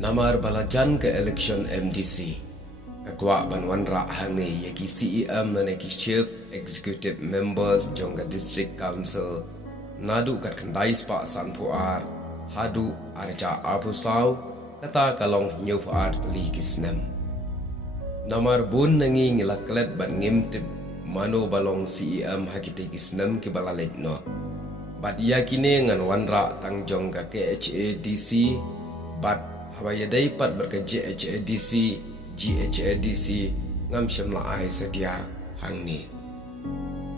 Namar balajan ke election MDC. Akwa banwan ra hangi yaki CEM na ki chief executive members jongga district council nadu kat kandais pa sanpuar hadu arja apusaw kata kalong nyupuar teli kisnem. Namar bun nangi ngilaklet ban ngimtip Mano balong CEM hakite kisnem ki balalit no. Bat yakine ngan wanra tang jongga KHADC bat hawayadai pat berka GHADC ngam syamla ai sedia hangni.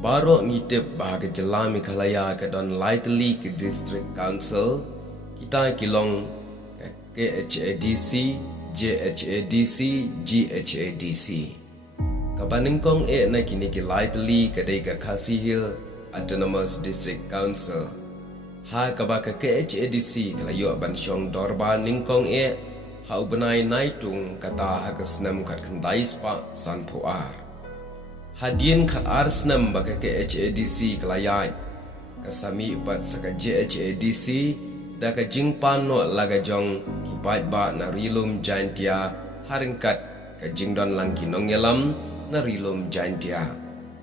Baro ngitip bahaga jelami kalaya ke don lightly ke district council kita kilong KHADC, GHADC. Kabaningkong na kini ki lightly kadai ka Kasihil Autonomous District Council. Ha kabaka KHADC kalayo bansyong dorba ningkong ha ubenai naitung kata hagasnam kat kandais pa sanpuar. Hadien kat arsnam baka KHADC kalayay kasami pat saka GHADC da ka jingpan no lagajong kibait ba na rilum jantia haringkat ka jingdon lang kinongyelam na rilum jantia.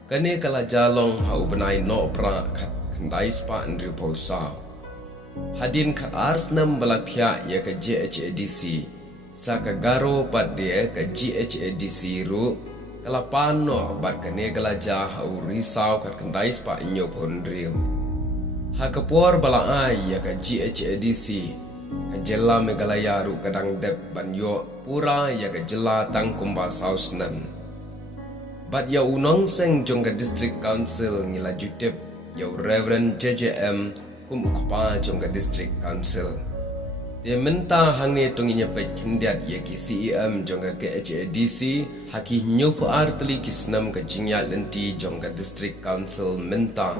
Kani kala jalong ha ubenai no pra kat kandais pa andriposaw. Hadin kat arsnam balapya ya ka GHADC saka garo pat dia ka GHADC ru kalapan no bat kani kala ja ha risau kat kandais pa inyo pondriu. Ha kapuar bala ai ya ka GHADC ka jela megalaya ru kadang dep banyo pura ya ka jela tang kumba sausnan. Bat ya unong seng jongga district council ngila jutip ya Reverend JJM kum ukpa jongga district council. Dia minta hangi tunginya pet khyndiat ya ki CEM jongga KHADC haki nyup artli kisnam ka jingyat lenti jongga district council minta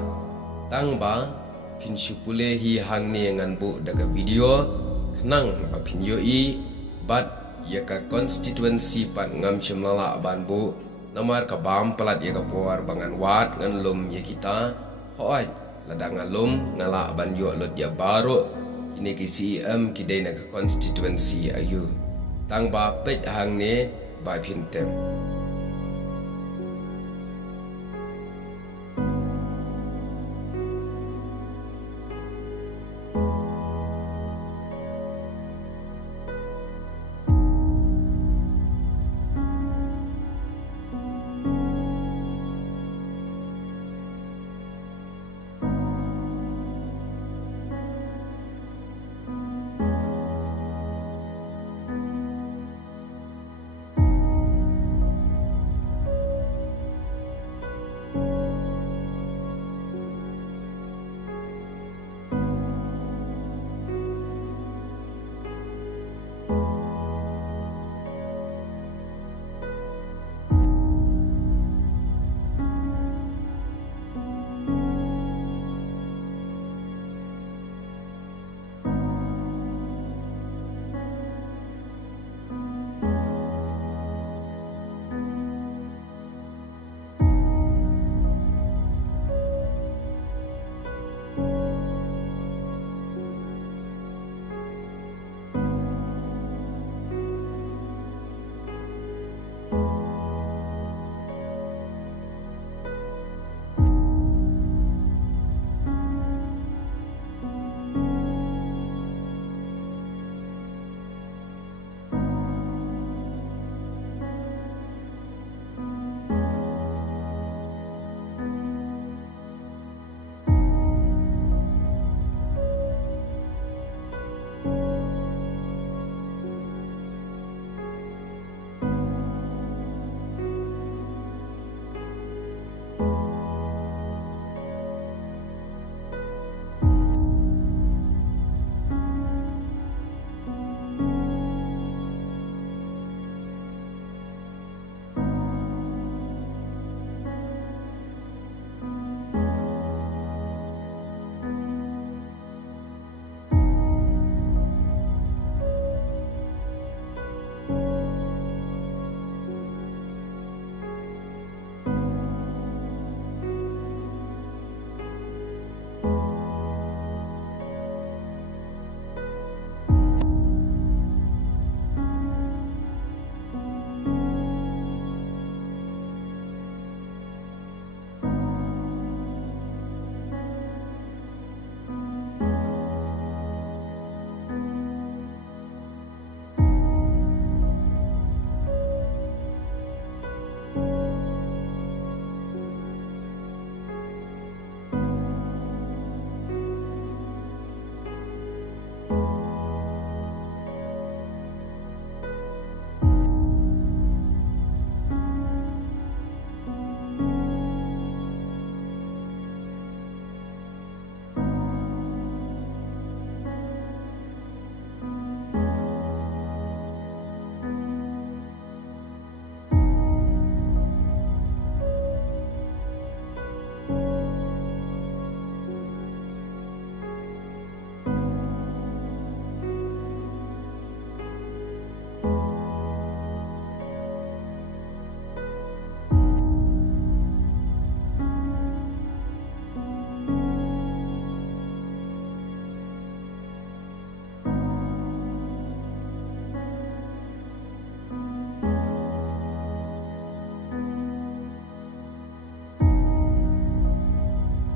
tang ba pinsyupule hi hangi ngan bu daga video kenang ba pinyoi bat ya ka constituency pat ngam chemlala ban bu namar ka bam pelat ya ka puar bangan wat ngan lum ya kita hoai ladang alum ngala ban yo lot ya baro kini ki CEM ki dei na ka constituency ayu tang ba pet hang ne ba pintem.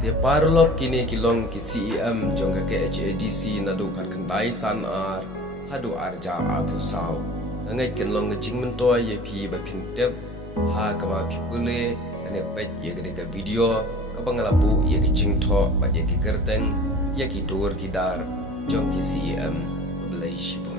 Dia parlop kini kilong ki CEM jong ka KHADC nadu kan kendai san ar hadu arja abu saw ngai ken long ngejing mentoy ye pi ba pintep ha ka ba pi pule ane pet ye ka video ka bangalabu ye ki jingtho ba ye ki kerteng ye ki dor ki dar jong ki CEM Malaysia.